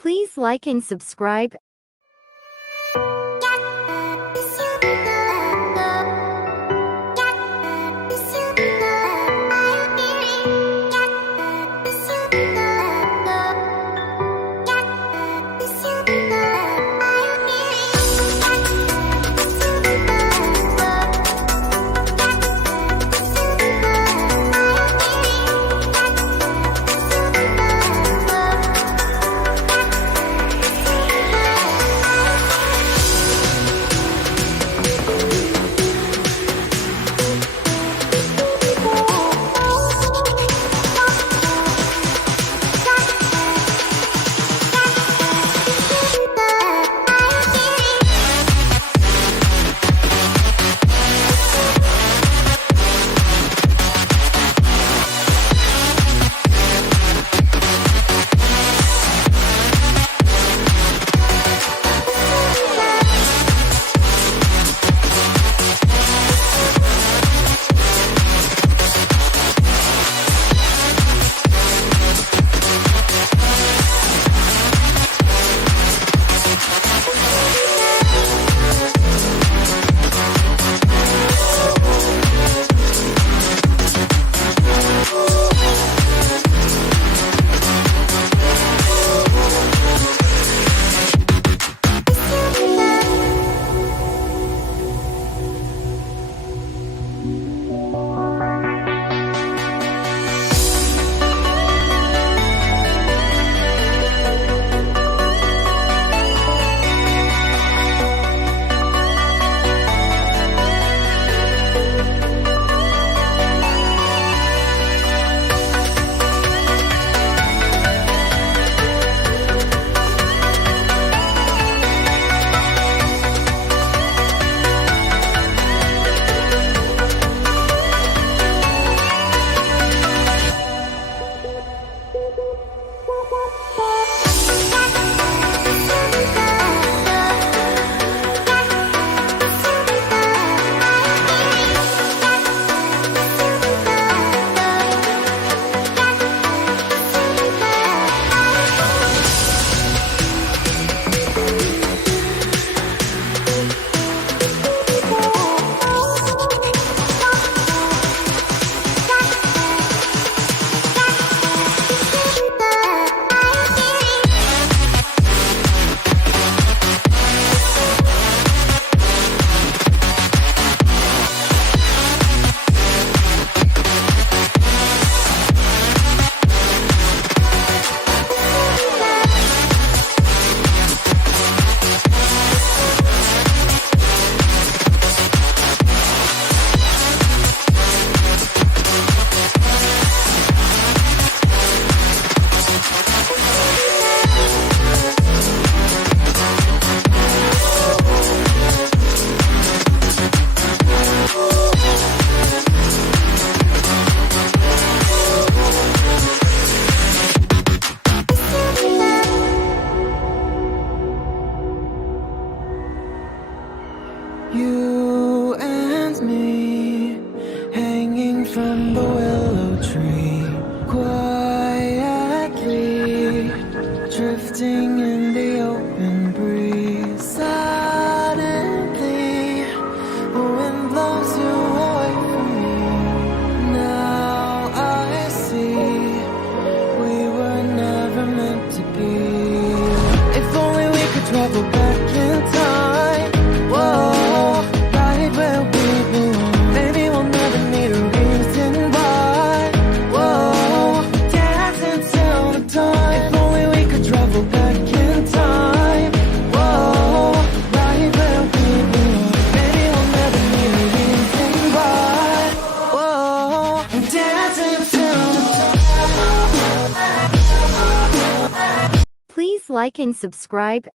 Please like and subscribe. You and me, hanging from the willow tree, quietly drifting in the open breeze. Suddenly, the wind blows you away from me. Now I see we were never meant to be. If only we could travel back in time. Whoa. Please like and subscribe.